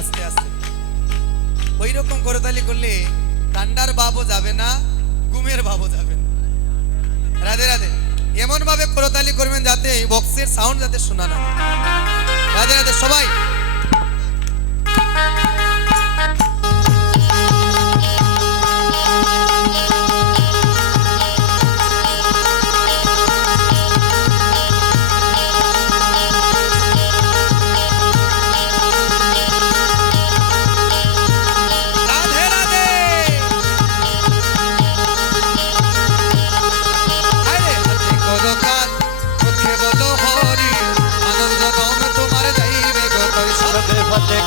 আস্তে আস্তে ওই রকম করতালি করলে ঠান্ডার ভাবও যাবে না, ঘুমের ভাবও যাবে না। রাধে রাধে। এমন ভাবে করতালি করবেন যাতে বক্সের সাউন্ড যাতে শোনা না। রাধে রাধে সবাই।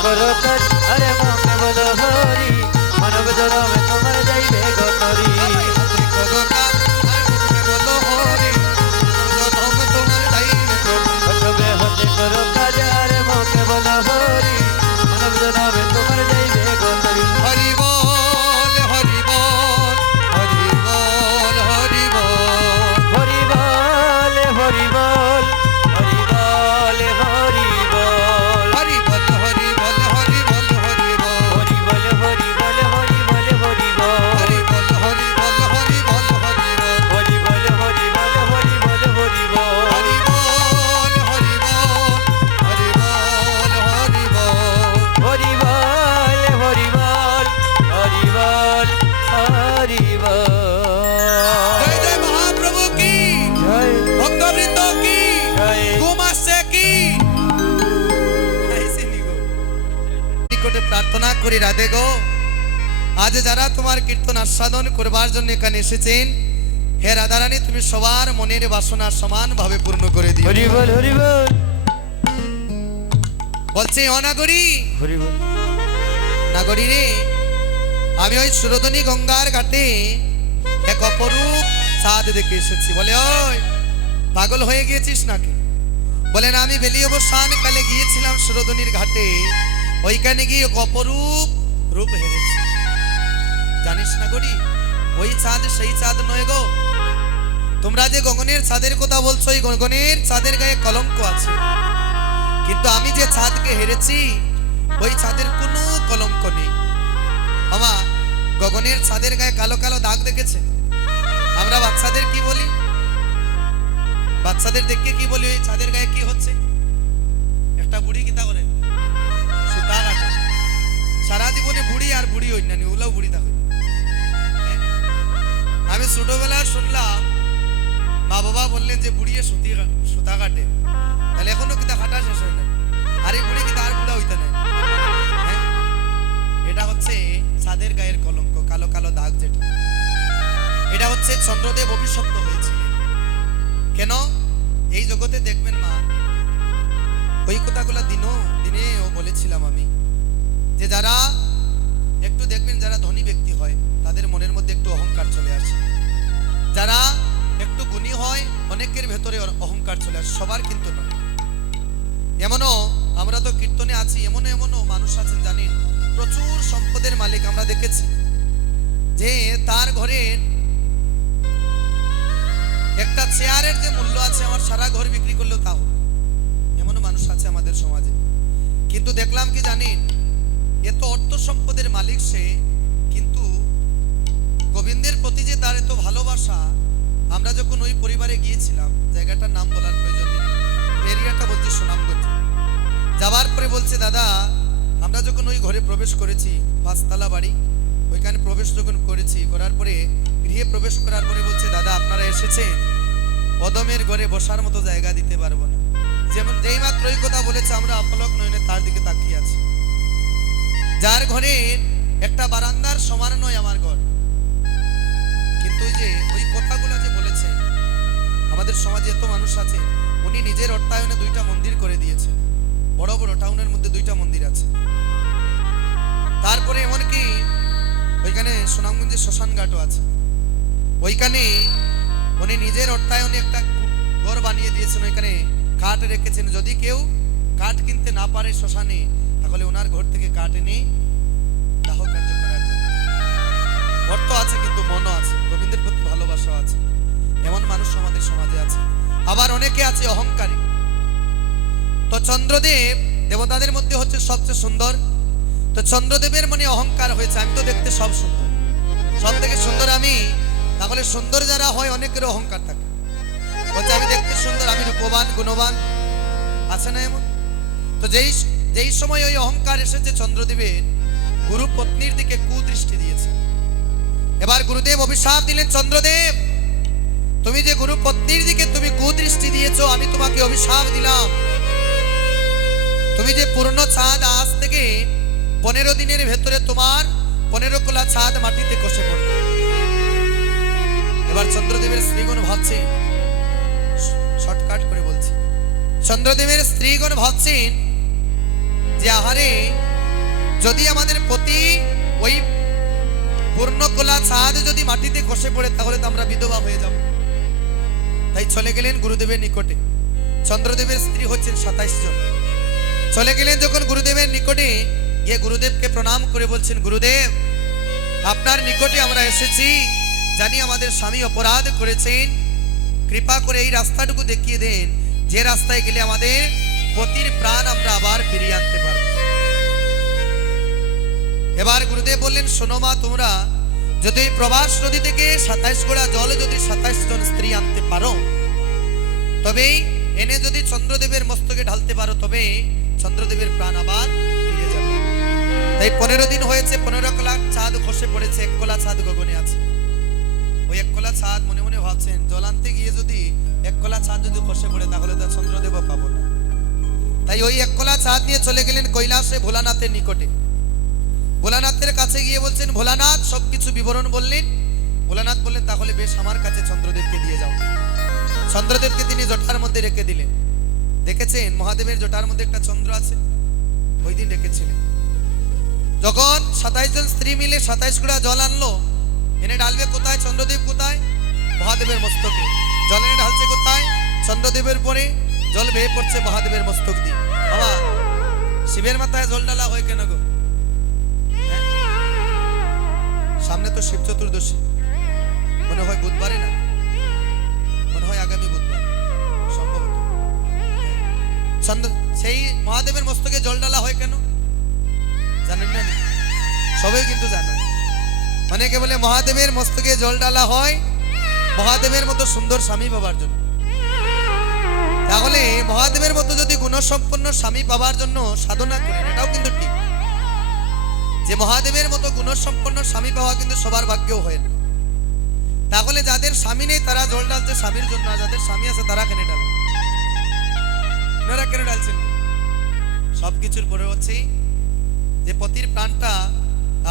करो कर अरे मोके बोलो हरी मानव जन्म में तुम्हार जाइबे गोतरी करो कर अरे बोलो हरी मानव जन्म में तुम्हार जाइबे गोतरी होते करो कर अरे मोके बोलो हरी मानव जन्म में तुम्हार जाइबे गोतरी हरि बोल हरि बोल हरि बोल हरि बोल हरि बोल हरि बोल हरि बोल हरि बोल प्रार्थना करी राधे गो आज যারা তোমার কীর্তন আস্বাদন করবার জন্য এখানে এসেছেন হে রাধা রানী তুমি সবার মনের বাসনা সমানভাবে পূর্ণ করে দিও। হরি বল হরি বল। বলছে অনাগরি হরি বল। নাগরি রে আমি ওই সুরধনী গঙ্গার ঘাটে এক অপরূপ চাঁদ দেখে এসেছি। বলে ওই পাগল হয়ে গিয়েছিস নাকি? বলেন আমি বেলি অবসান কালে গিয়েছিলাম সুরধনীর ঘাটে, ওইখানে গিয়ে অপরূপ রূপ হেরেছি। জানিস না গরি ওই চাঁদ সেই চাঁদ নয় গো। তোমরা যে গগনের চাঁদের কথা বলছো ওই গগনের চাঁদের গায়ে কলঙ্ক আছে, কিন্তু আমি যে চাঁদকে হেরেছি ওই চাঁদের কোনো কলঙ্ক নেই। আমা গগনের চাঁদের গায়ে কালো কালো দাগ দেখেছে? আমরা বাচ্চাদের কি বলি? বাচ্চাদের দেখে কি বলি ওই চাঁদের গায়ে কি হচ্ছে? একটা বুড়ি কিতা করে সুতা কাটে, সারা জীবনে বুড়ি আর বুড়ি হই না, ওলাও বুড়ি থাকে। আমি ছোটবেলা শুনলাম মা বাবা বললেন যে বুড়িয়ে সুতা কাটে, তাহলে এখনো কিতা কাটা শেষ হয় না, আর এই বুড়ি কিতা আর বুড়া হইতে নাই। এটা হচ্ছে চাঁদের গায়ের কলঙ্ক, কালো কালো দাগ যেটা, এটা হচ্ছে চন্দ্রদেব অভিশপ্ত হয়েছিলেন। কেন? এই জগতে দেখবেন মা ওই কথাগুলো দিনেও বলেছিলাম আমি, যে যারা একটু দেখবেন যারা ধনী ব্যক্তি হয় তাদের মনের মধ্যে একটু অহংকার চলে আসে, যারা একটু গুণী হয় অনেকের ভেতরে অহংকার চলে আসে, সবার কিন্তু নয়। এমনও আমরা তো কীর্তনে আছি, এমনও মানুষ আছেন জানেন প্রচুর সম্পদের মালিক। আমরা দেখেছি যে তার ঘরে একটা চেয়ারের যে মূল্য আছে আমার সারা ঘর বিক্রি করলেও তাও, এমনও মানুষ আছে আমাদের সমাজে। কিন্তু দেখলাম কি জানেন এত অর্থ সম্পদের মালিক সে, কিন্তু গোবিন্দের প্রতি যে তার এত ভালোবাসা। আমরা যখন ওই পরিবারে গিয়েছিলাম, জায়গাটার নাম বলার প্রয়োজন নেই, এরিয়াটা বলছি সুনামগঞ্জ, যাবার পরে বলছে দাদা আমরা যখন ওই ঘরে প্রবেশ করেছি, 5 তলা বাড়ি, ওইখানে প্রবেশ যখন করেছি, করার পরে গৃহে প্রবেশ করার পরে বলছে দাদা আপনারা এসেছেন, অদমের ঘরে বসার মতো জায়গা দিতে পারবো না। যেমন যেই মাত্র ওই কথা বলেছে আমরা অপলক নয়নে তার দিকে তাকিয়ে আছি। যার ঘরে একটা বারান্দার সমান নয় আমার ঘর, কিন্তু ওই যে ওই কথাগুলো যে বলেছে, আমাদের সমাজে এত মানুষ আছে, উনি নিজের অর্থায়নে 2টা মন্দির করে দিয়েছে, বড় বড় টাউনের মধ্যে 2টা মন্দির আছে। তারপরে এমনকি ওইখানে সুনামগঞ্জে শ্মশান ঘাটও আছে, ওইখানে উনি নিজের অর্থায়নে একটা ঘর বানিয়ে দিয়েছেন, ওইখানে কাঠ রেখেছেন, যদি কেউ কাঠ কিনতে না পারে শ্মশানে তাহলে ওনার ঘর থেকে কাঠ এনে দাহ কার্য করার জন্য। অর্থ আছে কিন্তু মনও আছে, গোবিন্দের প্রতি ভালোবাসা আছে, এমন মানুষ আমাদের সমাজে আছে। আবার অনেকে আছে অহংকারী। তো চন্দ্রদেব দেবতাদের মধ্যে হচ্ছে সবচেয়ে সুন্দর, তো চন্দ্রদেবের মনে অহংকার হয়েছে, আমি তো দেখতে সব সুন্দর, সব থেকে সুন্দর আমি। তাহলে সুন্দর যারা হয় অনেকের অহংকার থাকে, বলছে আমি দেখতে সুন্দর, আমি রূপবান গুণবান, আছে না এমন? তো যেই যেই সময় ওই অহংকার এসেছে চন্দ্রদেবের, গুরু পত্নীর দিকে কুদৃষ্টি দিয়েছে। এবার গুরুদেব অভিশাপ দিলেন, চন্দ্রদেব তুমি যে গুরু পত্নীর দিকে তুমি কুদৃষ্টি দিয়েছো, আমি তোমাকে অভিশাপ দিলাম, তুমি যে পূর্ণ চাঁদ আজ থেকে 15 দিনের ভেতরে তোমার 15 কোলা চাঁদ মাটিতে খসে পড়বে। এবার চন্দ্রদেবের স্ত্রীগণ ভাবছেন, শর্টকাট করে বলছি, চন্দ্রদেবের স্ত্রীগণ ভাবছেন যে আহারে, যদি আমাদের প্রতি ওই পূর্ণ কোলা চাঁদ যদি মাটিতে খসে পড়ে তাহলে তো আমরা বিধবা হয়ে যাব। তাই চলে গেলেন গুরুদেবের নিকটে। চন্দ্রদেবের স্ত্রী হচ্ছেন 27 জন। চলে গেলেন যখন গুরুদেবের নিকটে, গিয়ে গুরুদেবকে প্রণাম করে বলছেন, গুরুদেব আপনার নিকটে আমরা এসেছি, জানি আমাদের স্বামী অপরাধ করেছেন, কৃপা করে এই রাস্তাটুকু দেখিয়ে দেন, যে রাস্তায় গেলে আমাদের পতির প্রাণ আমরা আবার ফিরিয়ে আনতে পারব। এবার গুরুদেব বললেন, শোনো মা, তোমরা যদি এই প্রবাস নদী থেকে 27 গোড়া জল যদি 27 জন স্ত্রী আনতে পারো, তবেই এনে যদি চন্দ্রদেবের মস্তকে ঢালতে পারো, তবে চন্দ্রদেবের প্রাণ আবার ফিরে যাবে। তাই 15 দিন হয়েছে, 15 কোলা চাঁদ খসে পড়েছে, 1 কোলা চাঁদ গগনে আছে। ওই 1 কোলা চাঁদ মনে মনে ভাবছেন, জল আনতে গিয়ে যদি 1 কোলা চাঁদ যদি খসে পড়ে তাহলে তো চন্দ্রদেব পাবো না। তাই ওই 1 কোলা চাঁদ নিয়ে চলে গেলেন কৈলাসে ভোলানাথের নিকটে। ভোলানাথের কাছে গিয়ে বলছেন, ভোলানাথ সবকিছু বিবরণ বললেন। ভোলানাথ বললেন, তাহলে বেশ আমার কাছে চন্দ্রদেবকে দিয়ে যাও। চন্দ্রদেবকে তিনি জটার মধ্যে রেখে দিলেন। দেখেছেন মহাদেবের জটার মধ্যে একটা চন্দ্র আছে, ওই দিন রেখেছিলেন। যখন 27 জন স্ত্রী মিলে 27 গুড়া জল আনলো, এনে ঢালবে কোথায়? চন্দ্রদেব কোথায়? মহাদেবের মস্তকে। জল এনে ঢালছে কোথায়? চন্দ্রদেবের পরে। জল বেয়ে পড়ছে মহাদেবের মস্তক দিয়ে। বাবা, শিবের মাথায় জল ঢালা হয় কেন গো? সামনে তো শিব চতুর্দশী, মনে হয় বুধবারে না, মনে হয় আগামী বুধবার সম্ভবত। সেই মহাদেবের মস্তকে জল ঢালা হয় কেন জানেন না? সবাই কিন্তু জানেন। অনেকে বলে মহাদেবের মস্তকে জল ঢালা হয় মহাদেবের মতো সুন্দর স্বামী পাবার জন্য। তাহলে মহাদেবের মতো যদি গুণসম্পন্ন স্বামী পাবার জন্য সাধনা করেন, এটাও কিন্তু ঠিক, যে মহাদেবের মতো গুণসম্পন্ন স্বামী পাওয়া কিন্তু সবার ভাগ্যও হয় না। তাহলে যাদের স্বামী নেই তারা জল ঢালছে স্বামীর জন্য, আর যাদের স্বামী আছে তারা কেন ঢালে? আপনারা কেন ঢালছেন? সবকিছুর পরে হচ্ছে যে পতির প্রাণটা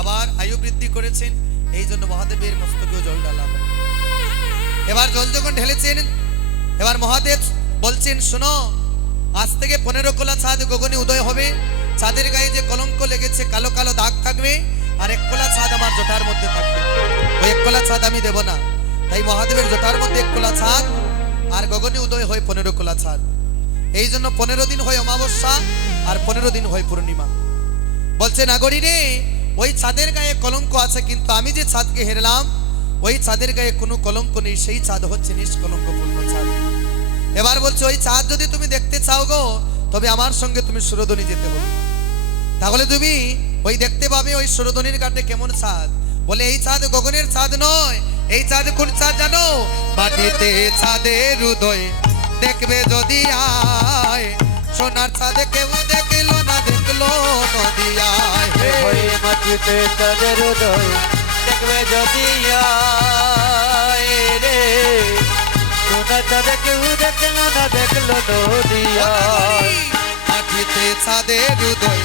আবার আয়ু বৃদ্ধি করেছেন, এই জন্য মহাদেবের মস্তকেও জল ঢালা হয়। এবার জল যখন ঢেলেছেন, এবার মহাদেব বলছেন, শোনো, আজ থেকে 15 কোলা চাঁদ গগনে উদয় হবে। চাঁদের গায়ে যে কলঙ্ক লেগেছে, কালো কালো দাগ থাকবে, আর 1 কোলা চাঁদ আমার জটার মধ্যে থাকবে। ওই 1 কোলা চাঁদ আমি দেব না। তাই মহাদেবের জটার মধ্যে 1 কোলা চাঁদ, আর গগনে উদয় হয় 15 কোলা চাঁদ। এই জন্য 15 দিন হয় অমাবস্যা, আর 15 দিন হয় পূর্ণিমা। বলছে, নাগরী রে, ওই চাঁদের গায়ে কলঙ্ক আছে, কিন্তু আমি যে চাঁদকে হেরলাম ওই চাঁদের গায়ে কোনো কলঙ্ক নেই, সেই চাঁদ হচ্ছে নিষ্কলঙ্ক পূর্ণ চাঁদ। এবার বলছে, ওই চাঁদ যদি তুমি দেখতে চাও গো, তবে আমার সঙ্গে তুমি সুরধনী যেতে হবে। তাহলে তুমি ওই দেখতে পাবে ওই সুরধনীর ঘাটে কেমন চাঁদ। বলে, এই চাঁদ গগনের চাঁদ নয়, এই চাঁদ কোন চাঁদ জানো? মাটিতে চাঁদের উদয় দেখবে যদি আয়, সোনার চাঁদে কেউ দেখলো না, দেখলো নদিয়ায়। ওই মাটিতে চাঁদের উদয় দেখবে যদি আয় রে, সোনার চাঁদে কেউ দেখলো না, দেখলো নদিয়ায়। মাটিতে চাঁদের উদয়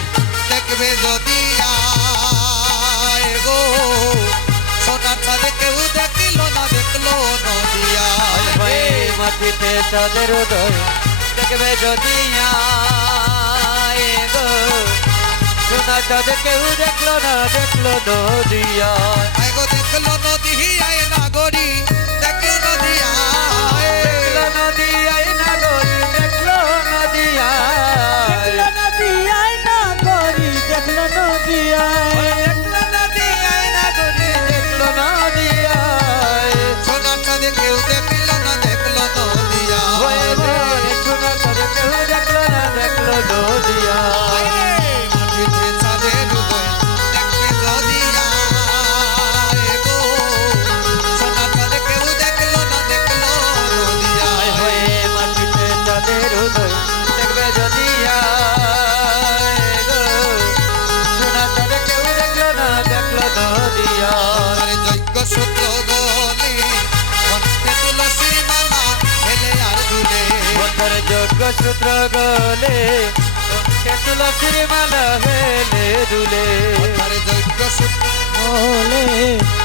দেখবে যদি আয় গো, সোনার চাঁদে কেউ দেখলো না, দেখলো নদিয়ায়। ওই মাটিতে চাঁদের উদয় দেখবে যদি আয় গো, সোনার চাঁদে কেউ দেখলো না, দেখলো নদিয়ায়। আয় গো, দেখলো নদিয়ায় নাগরী, দেখলো নদিয়ায়, দেখলো নদিয়ায় নাগরী, দেখলো নদিয়ায়, দেখলো নদিয়ায় নাগরী, দেখলো নদিয়ায়, দেখলো নদিয়ায় নাগরী, দেখলো নদিয়ায়। সোনার চাঁদে কেউ দেখলো না, দেখলো নদিয়ায়। সোনার চাঁদে কেউ দেখলো না, দেখলো নদিয়ায়। মাটিতে চাঁদের উদয় মঙ্গলসূত্র গলে মুখে তুলসীর মালা হেলে দুলে আরে যজ্ঞ সূত্র বলে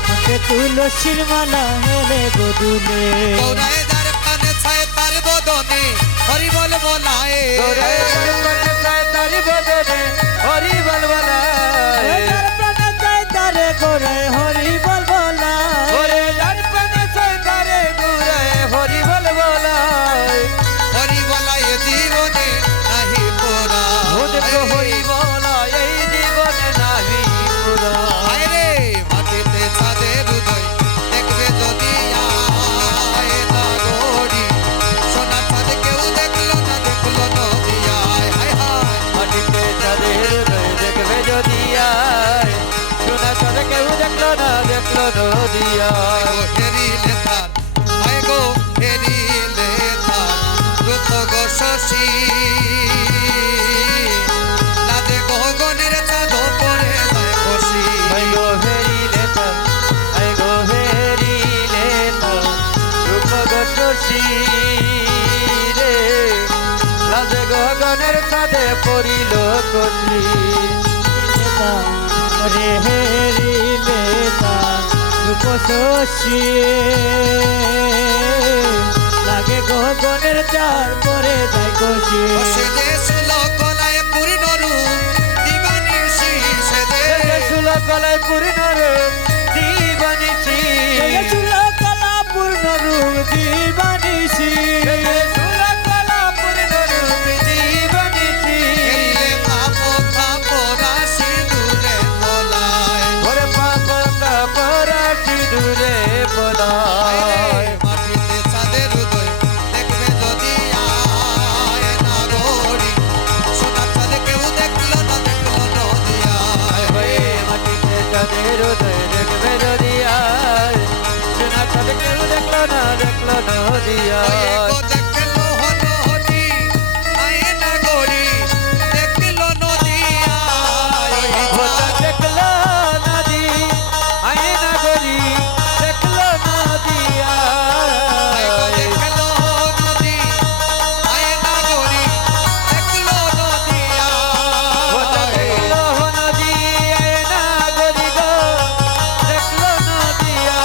মুখে তুলসীর মালা হেলে বদুলে গৌরায় যার কানে ছায় তার বদনে হরি বল বলায় গৌরায় দর্পণে চায় তারি বদনে হরি বল বলায় যার প্রাণে চাই তারে গোরে হরি বল বলা ওরে দর্পণে চায় তারে গুরায় হরি বল বলায় হরি বলায় জীবনে নাহি পোরা ভূদেব হরি বলায় এই জীবনে নাহি পুরা আরে মাটিতে ছাদের উদয় দেখবে যদি আয় না গড়ি সোনার ছাদে কেউ দেখলো না নদিয়ায় হায় হায় মাটিতে তাদের হৃদয় দেখবে যদি আয় সোনা সাথে কেউ দেখলো না নদিয়ায় হেরিলে তার হায় গো হেরিলে তার দ্রুত গো শশী লাদে গগনের চাঁদ পড়ে যায় খুশি হাই গো হেরিলে তার হাই গো হেরিলে তার রূপ গো শশী রে লাজে গগনের সাথে পড়িল কলি রে হেরিলে রূপসী লাগে গগনের চার পরে যায় কষি সে যে সুলো কলায় পূর্ণ রূপ দিবানিশি সে যে সুল কলায় পূর্ণ রূপ দিবানিছি চুলা কালা পূর্ণ রূপ দিবানিসি সুল কলা পূর্ণ রূপ দিবানিছি হেরিলে পাপ রাশি দূরে তোলায় ওরে পাপ তাপরা সিঁদুরে বলায় মাটিতে চাঁদের উদয় দেখবে যদি আয় না গড়ি সোনার চাঁদে কেউ দেখলো না নদিয়ায় হয়ে মাটিতে চাঁদের উদয় দেখবে যদি আয় সোনা চাঁদ কেউ দেখলো না নদিয়ায় দেখলো নদী আয় না গড়ি দেখলো নদিয়ায় ওটা দেখলো নদী আয়না গরি দেখলো নদিয়া দেখলো নদী আয় না গড়ি দেখলো ওটা নদিয়ায় দেখলো নদী আয়না গরি গো দেখলো নদিয়া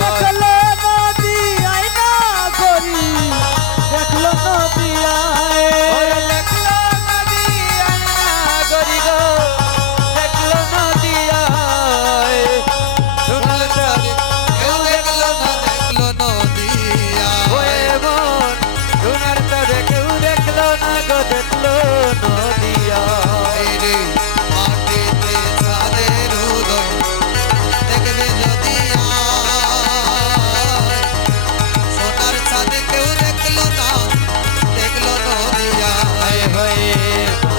দেখলো নদী আইনা করি দেখলো নদী ওরে দেখলো নদী আয়না গরি গো দেখলো নদিয়া সোনার চাঁদ কেউ দেখলো নদিয়ায় ওয়ে মন সোনার চাঁদ কেউ দেখলো না গো দেখলো নদিয়া রে মাটিতে চাঁদের উদয় দেখবে যদি আয় সোনার চাঁদে কেউ দেখলো নদিয়ায় হায় হয়ে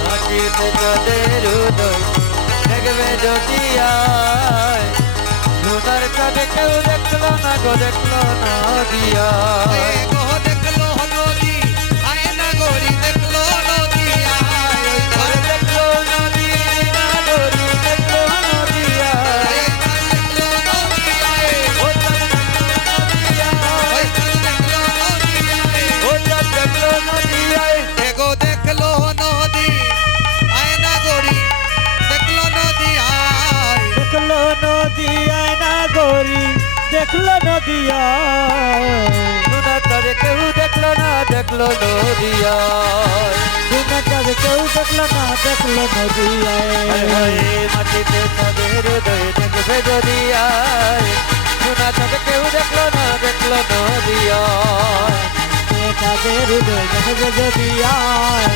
মাটিতে চাঁদের উদয় দেখবে যদি আয় সোনার চাঁদে কেউ দেখলো না গো দেখলো নদিয়া গো দেখলো নদী আয় না গড়ি দেখলো নদিয়ায় ওরে দেখলো নদী না গরি দেখলো নদিয়া দেখলো নদিয়ায় ও চাঁদ দেখলো নদিয়া ও চাঁদ দেখলো নদিয়া গো দেখলো নদী আয় না গড়ি দেখলো নদিয়ায় দেখলো নদী আয়না গরি দেখলো নদিয়া সোনার চাঁদে কেউ দেখলো না দেখলো নদিয়া দুনা চাঁদ কেউ দেখলো না দেখলো নদিয়া হায় হায় মাটিতে চাঁদের উদয় দেখবে যদি আয় সোনা চাঁদ কেউ দেখলো না দেখলো নদিয়া চাঁদের হৃদয় দেখবে যদি আয়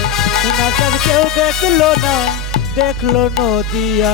দুনা চাঁদ কেউ দেখলো না দেখলো নদিয়া